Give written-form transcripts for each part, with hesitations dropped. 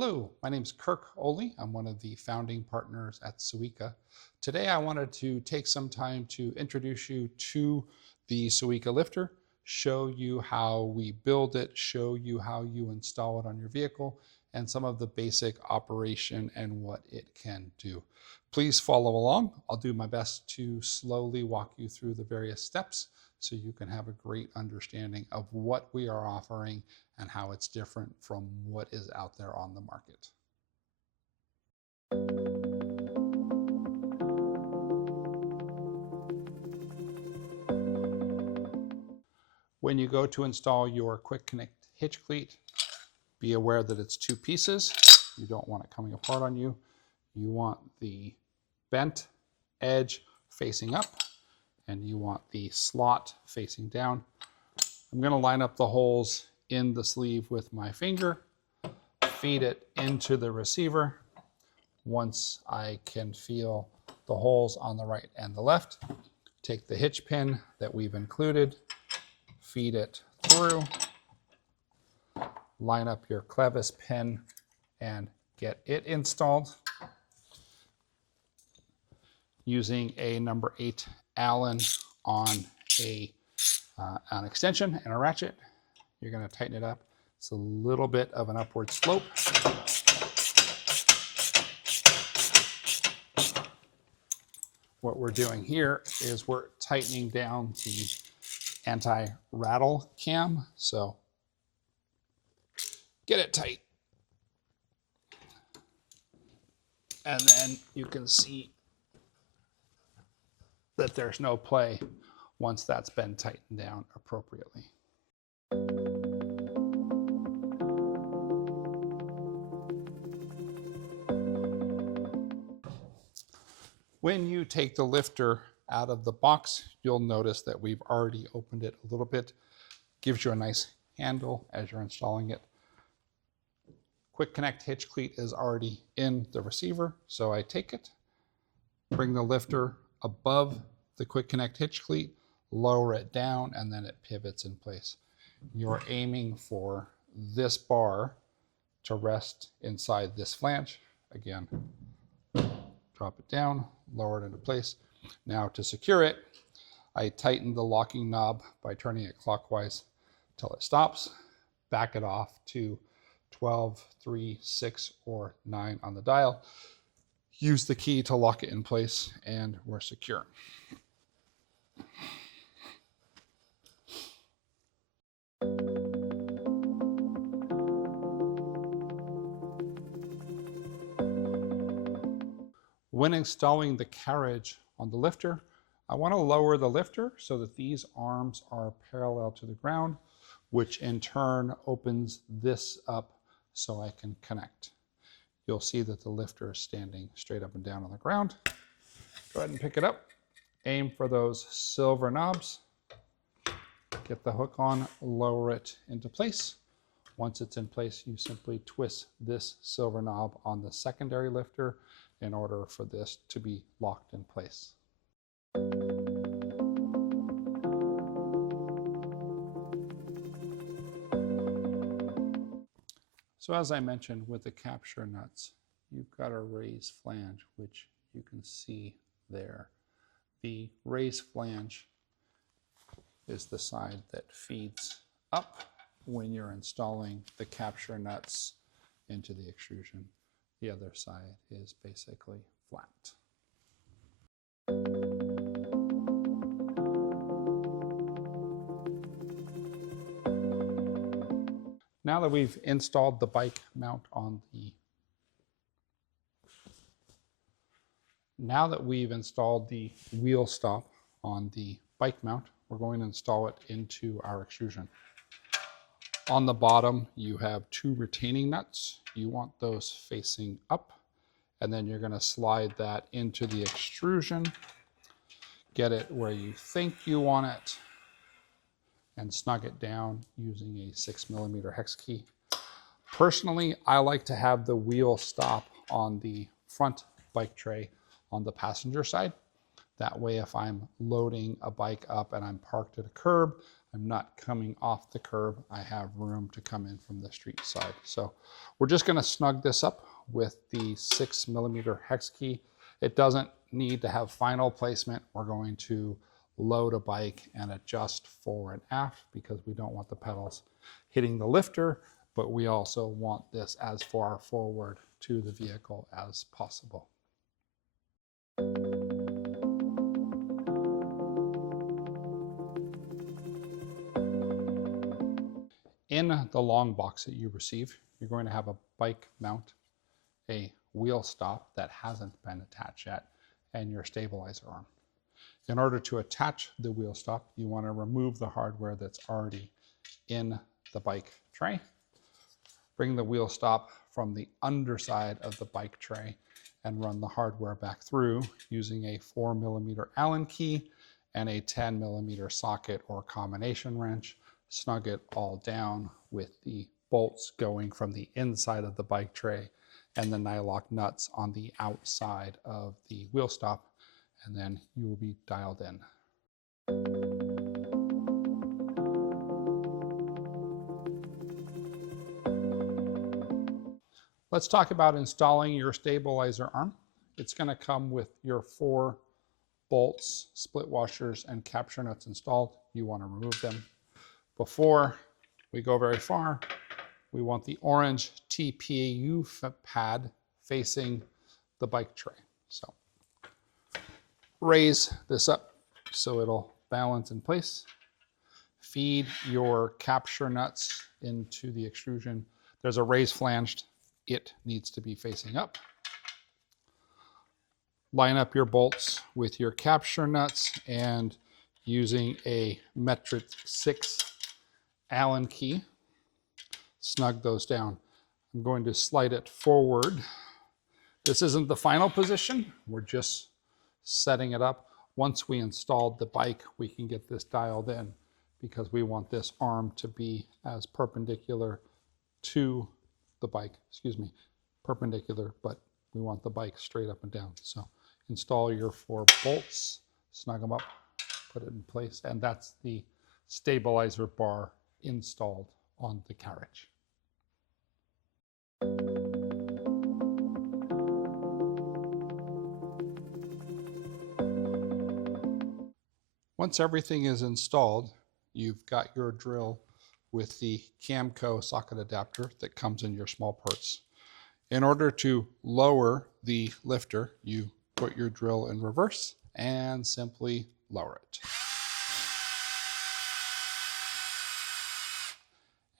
Hello, my name is Kirk Oley. I'm one of the founding partners at Suweeka. Today I wanted to take some time to introduce you to the Suweeka Lifter, show you how we build it, show you how you install it on your vehicle, and some of the basic operation and what it can do. Please follow along. I'll do my best to slowly walk you through the various steps so you can have a great understanding of what we are offering and how it's different from what is out there on the market. When you go to install your Quick Connect hitch cleat, be aware that it's two pieces. You don't want it coming apart on you. You want the bent edge facing up, and you want the slot facing down. I'm going to line up the holes in the sleeve with my finger, feed it into the receiver. Once I can feel the holes on the right and the left, take the hitch pin that we've included, feed it through, line up your clevis pin and get it installed. Using a number 8 Allen on an extension and a ratchet, you're going to tighten it up. It's a little bit of an upward slope. What we're doing here is we're tightening down the anti-rattle cam. So get it tight. And then you can see that there's no play once that's been tightened down appropriately. When you take the lifter out of the box, you'll notice that we've already opened it a little bit. Gives you a nice handle as you're installing it. Quick Connect hitch cleat is already in the receiver, so I take it, bring the lifter above the Quick Connect hitch cleat, lower it down, and then it pivots in place. You're aiming for this bar to rest inside this flange. Again, drop it down, lower it into place. Now to secure it, I tighten the locking knob by turning it clockwise till it stops, back it off to 12, 3, 6, or 9 on the dial. Use the key to lock it in place, and we're secure. When installing the carriage on the lifter, I want to lower the lifter so that these arms are parallel to the ground, which in turn opens this up so I can connect. You'll see that the lifter is standing straight up and down on the ground. Go ahead and pick it up. Aim for those silver knobs. Get the hook on, lower it into place. Once it's in place, you simply twist this silver knob on the secondary lifter in order for this to be locked in place. So as I mentioned with the capture nuts, you've got a raised flange, which you can see there. The raised flange is the side that feeds up when you're installing the capture nuts into the extrusion. The other side is basically flat. Now that we've installed the bike mount on the wheel stop on the bike mount, we're going to install it into our extrusion. On the bottom, you have 2 retaining nuts. You want those facing up, and then you're going to slide that into the extrusion, get it where you think you want it, and snug it down using a 6mm hex key. Personally, I like to have the wheel stop on the front bike tray on the passenger side. That way, if I'm loading a bike up and I'm parked at a curb, I'm not coming off the curb. I have room to come in from the street side. So we're just going to snug this up with the 6mm hex key. It doesn't need to have final placement. We're going to load a bike and adjust forward and aft because we don't want the pedals hitting the lifter, but we also want this as far forward to the vehicle as possible. In the long box that you receive, you're going to have a bike mount, a wheel stop that hasn't been attached yet, and your stabilizer arm. In order to attach the wheel stop, you want to remove the hardware that's already in the bike tray. Bring the wheel stop from the underside of the bike tray and run the hardware back through using a 4mm Allen key and a 10mm socket or combination wrench. Snug it all down with the bolts going from the inside of the bike tray and the nylock nuts on the outside of the wheel stop, and then you will be dialed in. Let's talk about installing your stabilizer arm. It's going to come with your 4 bolts, split washers, and capture nuts installed. You want to remove them. Before we go very far, we want the orange TPU pad facing the bike tray. So raise this up so it'll balance in place. Feed your capture nuts into the extrusion. There's a raised flange. It needs to be facing up. Line up your bolts with your capture nuts and using a metric 6 Allen key, snug those down. I'm going to slide it forward. This isn't the final position. We're just setting it up. Once we installed the bike, we can get this dialed in because we want this arm to be as perpendicular to the bike, perpendicular, but we want the bike straight up and down. So install your 4 bolts, snug them up, put it in place, and that's the stabilizer bar installed on the carriage. Once everything is installed, you've got your drill with the Camco socket adapter that comes in your small parts. In order to lower the lifter, you put your drill in reverse and simply lower it.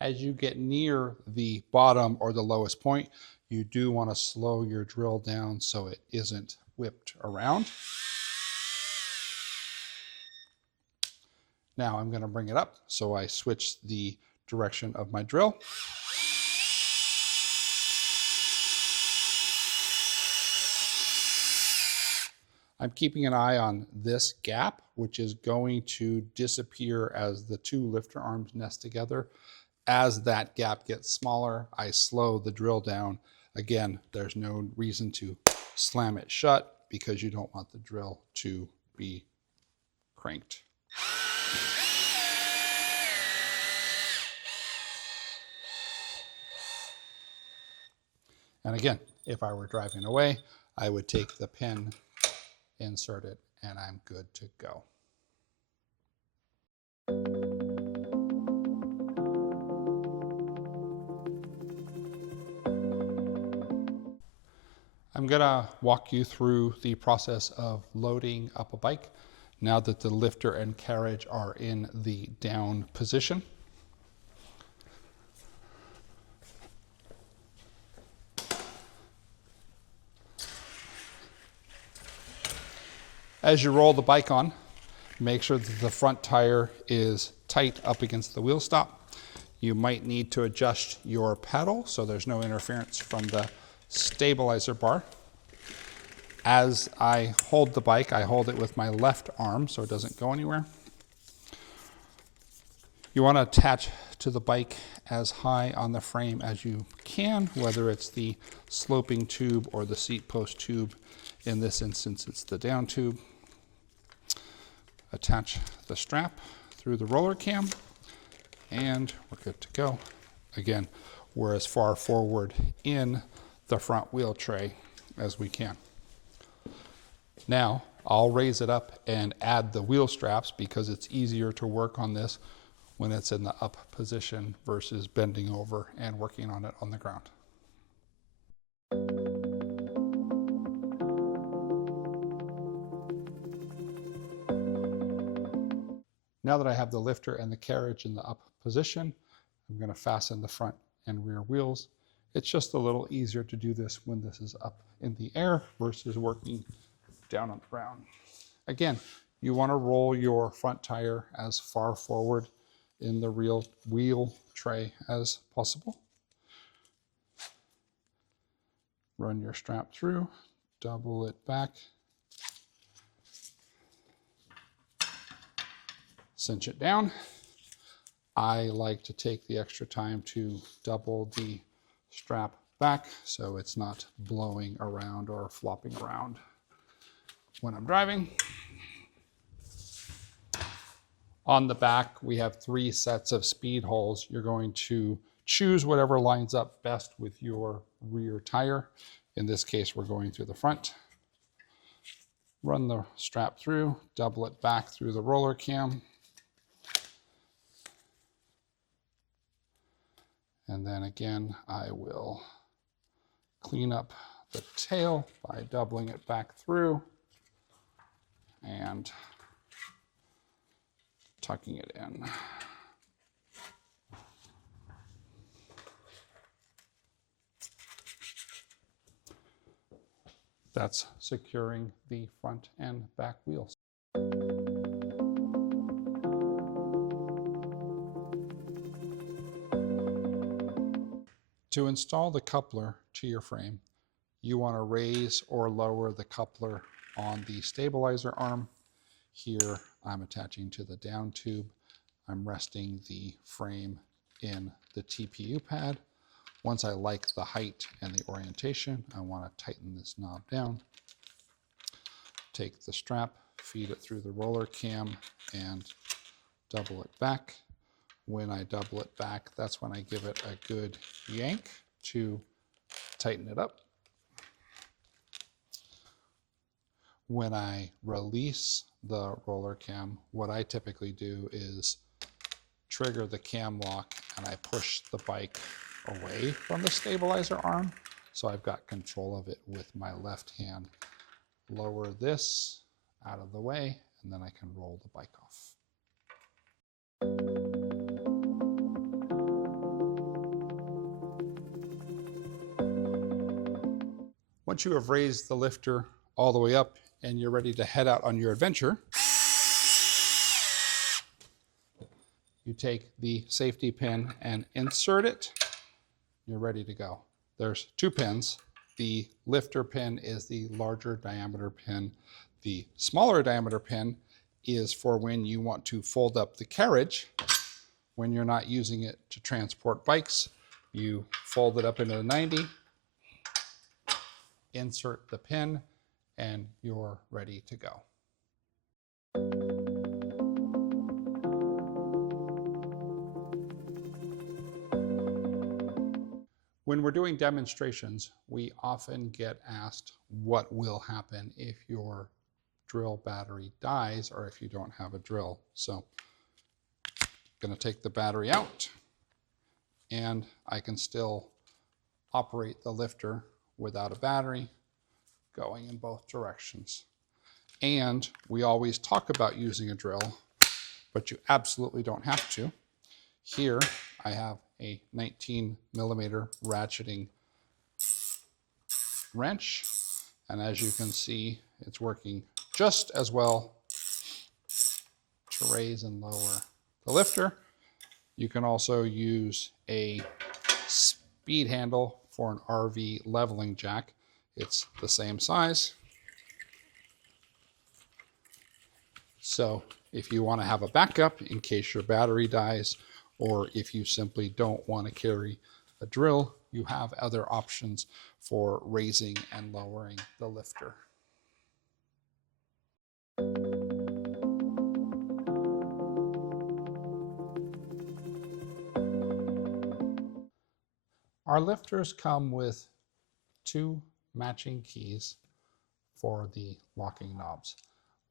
As you get near the bottom or the lowest point, you do want to slow your drill down so it isn't whipped around. Now I'm going to bring it up, so I switch the direction of my drill. I'm keeping an eye on this gap, which is going to disappear as the 2 lifter arms nest together. As that gap gets smaller, I slow the drill down. Again, there's no reason to slam it shut because you don't want the drill to be cranked. And again, if I were driving away, I would take the pin, insert it, and I'm good to go. I'm going to walk you through the process of loading up a bike now that the lifter and carriage are in the down position. As you roll the bike on, make sure that the front tire is tight up against the wheel stop. You might need to adjust your pedal so there's no interference from the stabilizer bar. As I hold the bike, I hold it with my left arm so it doesn't go anywhere. You want to attach to the bike as high on the frame as you can, whether it's the sloping tube or the seat post tube. In this instance, it's the down tube. attach the strap through the roller cam, and we're good to go. Again, we're as far forward in the front wheel tray as we can. Now, I'll raise it up and add the wheel straps because it's easier to work on this when it's in the up position versus bending over and working on it on the ground. Now that I have the lifter and the carriage in the up position, I'm going to fasten the front and rear wheels. It's just a little easier to do this when this is up in the air versus working down on the ground. Again, you want to roll your front tire as far forward in the real wheel tray as possible. Run your strap through, double it back, cinch it down. I like to take the extra time to double the strap back so it's not blowing around or flopping around when I'm driving. On the back, we have 3 sets of speed holes. You're going to choose whatever lines up best with your rear tire. In this case, we're going through the front. Run the strap through, double it back through the roller cam. And then again, I will clean up the tail by doubling it back through and tucking it in. That's securing the front and back wheels. To install the coupler to your frame, you want to raise or lower the coupler on the stabilizer arm. Here, I'm attaching to the down tube. I'm resting the frame in the TPU pad. Once I like the height and the orientation, I want to tighten this knob down. Take the strap, feed it through the roller cam, and double it back. When I double it back, that's when I give it a good yank to tighten it up. When I release the roller cam, what I typically do is trigger the cam lock and I push the bike away from the stabilizer arm. So I've got control of it with my left hand. Lower this out of the way and then I can roll the bike off. Once you have raised the lifter all the way up and you're ready to head out on your adventure, you take the safety pin and insert it. You're ready to go. There's 2 pins. The lifter pin is the larger diameter pin. The smaller diameter pin is for when you want to fold up the carriage. When you're not using it to transport bikes, you fold it up into the 90, insert the pin, and you're ready to go. When we're doing demonstrations, we often get asked what will happen if your drill battery dies or if you don't have a drill. So I'm going to take the battery out and I can still operate the lifter without a battery going in both directions. And we always talk about using a drill, but you absolutely don't have to. Here I have a 19mm ratcheting wrench, and as you can see, it's working just as well to raise and lower the lifter. You can also use a speed handle for an RV leveling jack. It's the same size. So if you want to have a backup in case your battery dies, or if you simply don't want to carry a drill, you have other options for raising and lowering the lifter. Our lifters come with 2 matching keys for the locking knobs.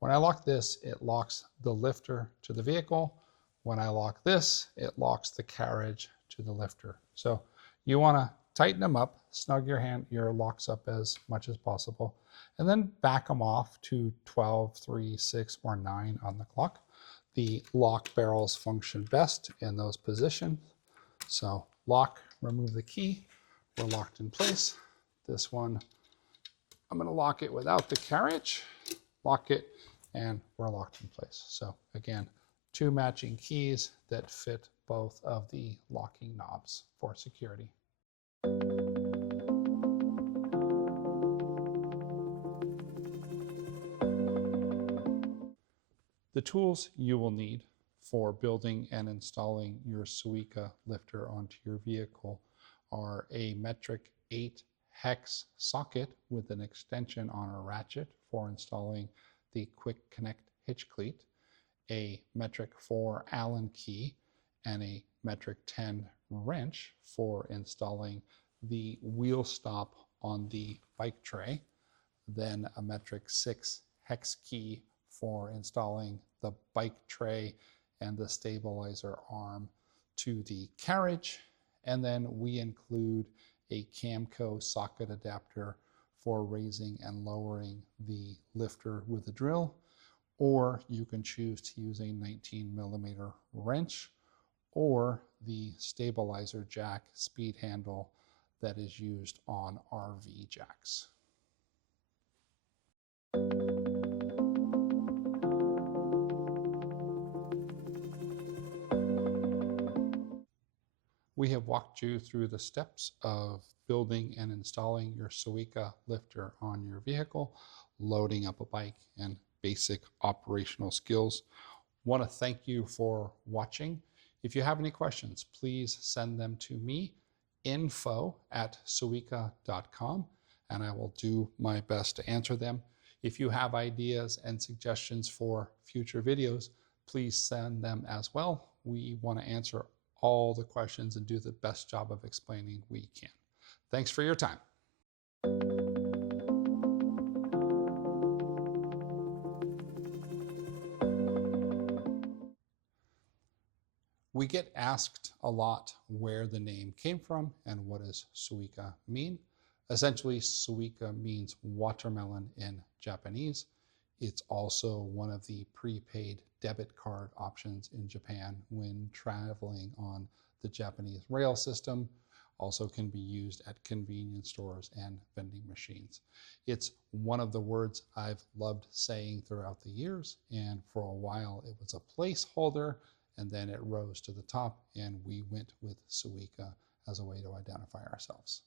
When I lock this, it locks the lifter to the vehicle. When I lock this, it locks the carriage to the lifter. So you want to tighten them up, snug your locks up as much as possible, and then back them off to 12, 3, 6, or 9 on the clock. The lock barrels function best in those positions. So lock, remove the key, we're locked in place. This one, I'm going to lock it without the carriage, lock it, and we're locked in place. So again, 2 matching keys that fit both of the locking knobs for security. The tools you will need for building and installing your Suweeka lifter onto your vehicle are a metric 8 hex socket with an extension on a ratchet for installing the quick connect hitch cleat, a metric 4 Allen key, and a metric 10 wrench for installing the wheel stop on the bike tray, then a metric 6 hex key for installing the bike tray and the stabilizer arm to the carriage, and then we include a Camco socket adapter for raising and lowering the lifter with a drill, or you can choose to use a 19mm wrench or the stabilizer jack speed handle that is used on RV jacks. We have walked you through the steps of building and installing your Suweeka lifter on your vehicle, loading up a bike, and basic operational skills. Want to thank you for watching. If you have any questions, please send them to me, info@suweeka.com, and I will do my best to answer them. If you have ideas and suggestions for future videos, please send them as well. We want to answer all the questions and do the best job of explaining we can. Thanks for your time. We get asked a lot where the name came from and what does Suweeka mean. Essentially, Suweeka means watermelon in Japanese. It's also one of the prepaid debit card options in Japan when traveling on the Japanese rail system. Also can be used at convenience stores and vending machines. It's one of the words I've loved saying throughout the years, and for a while it was a placeholder, and then it rose to the top, and we went with Suweeka as a way to identify ourselves.